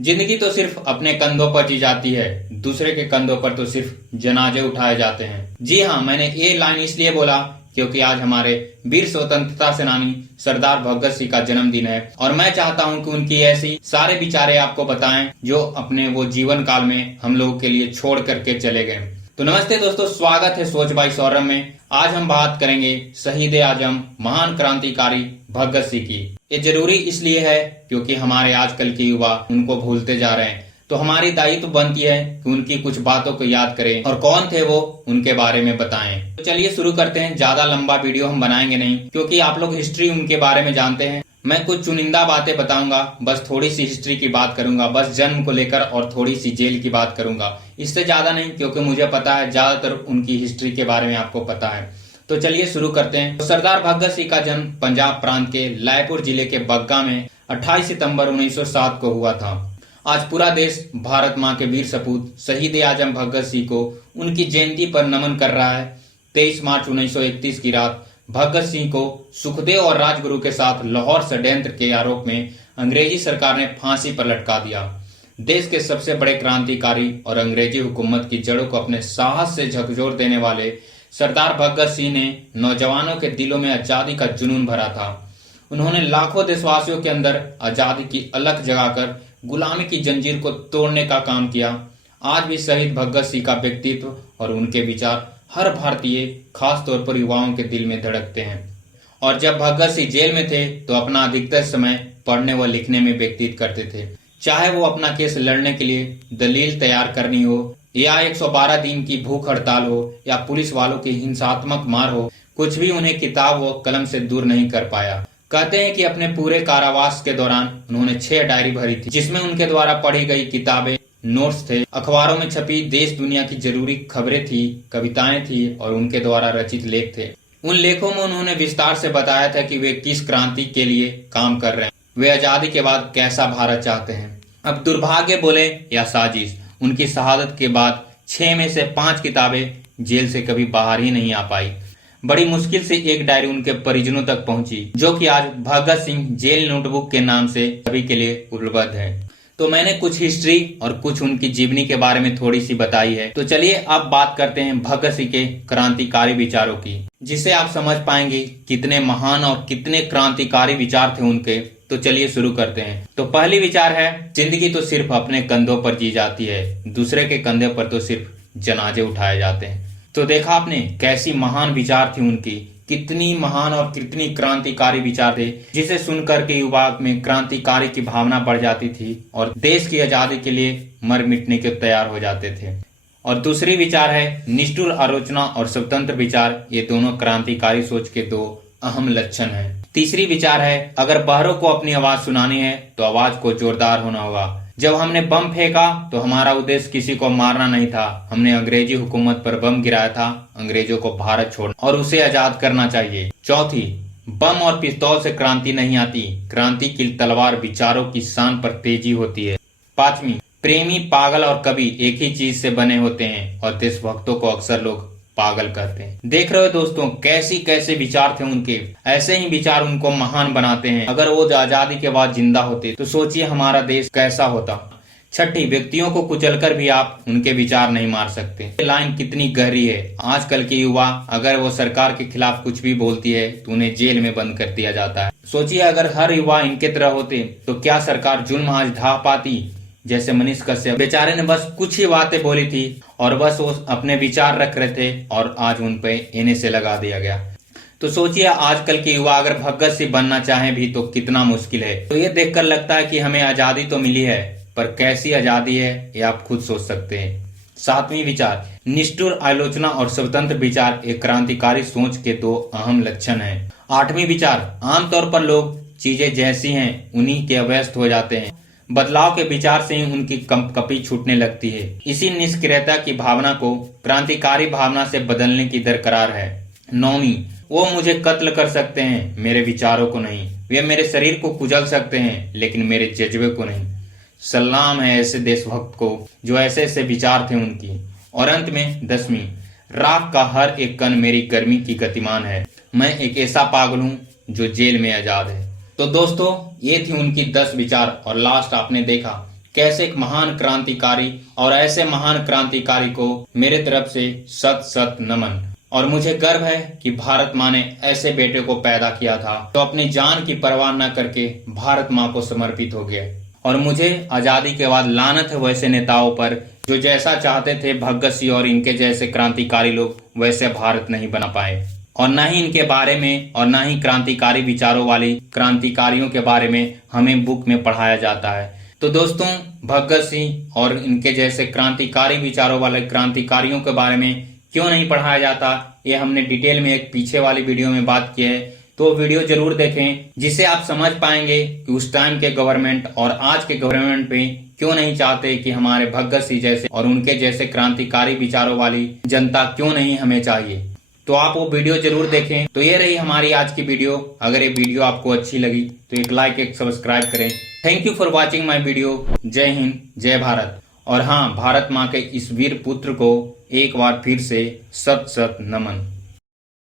जिंदगी तो सिर्फ अपने कंधों पर जी जाती है, दूसरे के कंधों पर तो सिर्फ जनाजे उठाए जाते हैं। जी हाँ, मैंने ये लाइन इसलिए बोला क्योंकि आज हमारे वीर स्वतंत्रता सेनानी सरदार भगत सिंह का जन्मदिन है और मैं चाहता हूं कि उनकी ऐसी सारे विचारे आपको बताएं जो अपने वो जीवन काल में हम लोगों के लिए छोड़ करके चले गए। तो नमस्ते दोस्तों, स्वागत है सोच बाई सौरभ में। आज हम बात करेंगे शहीद आजम महान क्रांतिकारी भगत सिंह की। ये जरूरी इसलिए है क्योंकि हमारे आजकल के युवा उनको भूलते जा रहे हैं, तो हमारी दायित्व बनती है कि उनकी कुछ बातों को याद करें और कौन थे वो उनके बारे में बताएं। तो चलिए शुरू करते हैं। ज्यादा लंबा वीडियो हम बनाएंगे नहीं क्योंकि आप लोग हिस्ट्री उनके बारे में जानते हैं। मैं कुछ चुनिंदा बातें बताऊंगा, बस थोड़ी सी हिस्ट्री की बात करूंगा, बस जन्म को लेकर और थोड़ी सी जेल की बात करूंगा, इससे ज्यादा नहीं, क्योंकि मुझे पता है ज्यादातर उनकी हिस्ट्री के बारे में आपको पता है। तो चलिए शुरू करते हैं। तो सरदार भगत सिंह का जन्म पंजाब प्रांत के लायपुर जिले के बग्गा में 28 सितंबर 1907 को हुआ था। आज पूरा देश भारत माँ के वीर सपूत शहीद आजम भगत सिंह को उनकी जयंती पर नमन कर रहा है। 23 मार्च 1931 की रात भगत सिंह को सुखदेव और राजगुरु के साथ लाहौर षड्यंत्र के आरोप में अंग्रेजी सरकार ने फांसी पर लटका दिया। देश के सबसे बड़े क्रांतिकारी और अंग्रेजी हुकूमत की जड़ों को अपने साहस से झकझोर देने वाले सरदार भगत सिंह ने नौजवानों के दिलों में आजादी का जुनून भरा था। उन्होंने लाखों देशवासियों के अंदर आजादी की अलख जगाकर गुलामी की जंजीर को तोड़ने का काम किया। आज भी शहीद भगत सिंह का व्यक्तित्व और उनके विचार हर भारतीय, खास तौर पर युवाओं के दिल में धड़कते हैं। और जब भगत सिंह जेल में थे तो अपना अधिकतर समय पढ़ने व लिखने में व्यतीत करते थे। चाहे वो अपना केस लड़ने के लिए दलील तैयार करनी हो या 112 दिन की भूख हड़ताल हो या पुलिस वालों की हिंसात्मक मार हो, कुछ भी उन्हें किताब व कलम से दूर नहीं कर पाया। कहते हैं कि अपने पूरे कारावास के दौरान उन्होंने 6 डायरी भरी थी, जिसमें उनके द्वारा पढ़ी गई किताबें, नोट्स थे, अखबारों में छपी देश दुनिया की जरूरी खबरें थी, कविताएं थी और उनके द्वारा रचित लेख थे। उन लेखों में उन्होंने विस्तार से बताया था कि वे किस क्रांति के लिए काम कर रहे हैं, वे आजादी के बाद कैसा भारत चाहते हैं। अब दुर्भाग्य बोले या साजिश, उनकी शहादत के बाद 6 में से 5 किताबें जेल से कभी बाहर ही नहीं आ पाई। बड़ी मुश्किल से एक डायरी उनके परिजनों तक पहुंची, जो कि आज भगत सिंह जेल नोटबुक के नाम से सभी के लिए उपलब्ध है। तो मैंने कुछ हिस्ट्री और कुछ उनकी जीवनी के बारे में थोड़ी सी बताई है। तो चलिए अब बात करते हैं भगत सिंह के क्रांतिकारी विचारों की, जिससे आप समझ पाएंगे कितने महान और कितने क्रांतिकारी विचार थे उनके। तो चलिए शुरू करते हैं। तो पहली विचार है, जिंदगी तो सिर्फ अपने कंधों पर जी जाती है, दूसरे के कंधे पर तो सिर्फ जनाजे उठाए जाते हैं। तो देखा आपने कैसी महान विचार थी उनकी, कितनी महान और कितनी क्रांतिकारी विचार थे, जिसे सुनकर के युवा में क्रांतिकारी की भावना बढ़ जाती थी और देश की आजादी के लिए मर मिटने के तैयार हो जाते थे। और दूसरी विचार है निष्ठुर आलोचना और स्वतंत्र विचार। ये दोनों क्रांतिकारी सोच के 2 अहम लक्षण हैं। तीसरी विचार है, अगर बहरों को अपनी आवाज सुनानी है तो आवाज को जोरदार होना होगा। जब हमने बम फेंका तो हमारा उद्देश्य किसी को मारना नहीं था, हमने अंग्रेजी हुकूमत पर बम गिराया था, अंग्रेजों को भारत छोड़ना और उसे आजाद करना चाहिए। चौथी, बम और पिस्तौल से क्रांति नहीं आती, क्रांति की तलवार विचारों की शान पर तेजी होती है। पांचवी, प्रेमी, पागल और कवि एक ही चीज से बने होते हैं और देशभक्तों को अक्सर लोग पागल कहते हैं। देख रहे हो दोस्तों कैसी कैसे विचार थे उनके। ऐसे ही विचार उनको महान बनाते हैं। अगर वो आजादी के बाद जिंदा होते तो सोचिए हमारा देश कैसा होता। छठी, व्यक्तियों को कुचलकर भी आप उनके विचार नहीं मार सकते। ये लाइन कितनी गहरी है। आजकल के युवा अगर वो सरकार के खिलाफ कुछ भी बोलती है तो उन्हें जेल में बंद कर दिया जाता है। सोचिए अगर हर युवा इनके तरह होते तो क्या सरकार जुल्म आज ढा पाती। जैसे मनीष कश्यप बेचारे ने बस कुछ ही बातें बोली थी और बस वो अपने विचार रख रहे थे और आज उन पे एने से लगा दिया गया। तो सोचिए आजकल के युवा अगर भगत सिंह बनना चाहें भी तो कितना मुश्किल है। तो ये देखकर लगता है कि हमें आजादी तो मिली है, पर कैसी आजादी है ये आप खुद सोच सकते हैं। सातवीं विचार, निष्ठुर आलोचना और स्वतंत्र विचार एक क्रांतिकारी सोच के 2 अहम लक्षण हैं। आठवीं विचार, आमतौर पर लोग चीजें जैसी हैं उन्हीं के अभ्यस्त हो जाते हैं। बदलाव के विचार से ही उनकी कंपकपी छूटने लगती है। इसी निष्क्रियता की भावना को क्रांतिकारी भावना से बदलने की दरकार है। 9वीं, वो मुझे कत्ल कर सकते हैं, मेरे विचारों को नहीं। वे मेरे शरीर को कुचल सकते हैं लेकिन मेरे जज्बे को नहीं। सलाम है ऐसे देशभक्त को जो ऐसे ऐसे विचार थे उनकी। और अंत में 10वीं, राख का हर एक कण मेरी गर्मी की गतिमान है, मैं एक ऐसा पागल हूँ जो जेल में आजाद है। तो दोस्तों ये थी उनकी 10 विचार और लास्ट आपने देखा कैसे एक महान क्रांतिकारी, और ऐसे महान क्रांतिकारी को मेरे तरफ से सत सत नमन। और मुझे गर्व है कि भारत माँ ने ऐसे बेटे को पैदा किया था तो अपनी जान की परवाह न करके भारत माँ को समर्पित हो गया। और मुझे आजादी के बाद लानत है वैसे नेताओं पर जो जैसा चाहते थे भगत सिंह और इनके जैसे क्रांतिकारी लोग वैसे भारत नहीं बना पाए, और न ही इनके बारे में और न ही क्रांतिकारी विचारों वाली क्रांतिकारियों के बारे में हमें बुक में पढ़ाया जाता है। तो दोस्तों, भगत सिंह और इनके जैसे क्रांतिकारी विचारों वाले क्रांतिकारियों के बारे में क्यों नहीं पढ़ाया जाता, ये हमने डिटेल में एक पीछे वाली वीडियो में बात की है। तो वीडियो जरूर देखें, जिससे आप समझ पाएंगे कि उस टाइम के गवर्नमेंट और आज के गवर्नमेंट पे क्यों नहीं चाहते कि हमारे भगत सिंह जैसे और उनके जैसे क्रांतिकारी विचारों वाली जनता क्यों नहीं हमें चाहिए। तो आप वो वीडियो जरूर देखें। तो ये रही हमारी आज की वीडियो। अगर ये वीडियो आपको अच्छी लगी तो एक लाइक, एक सब्सक्राइब करें। Thank you for watching my video. जय हिंद, जय भारत। और हाँ, भारत माँ के इस वीर पुत्र को एक बार फिर से सत सत नमन।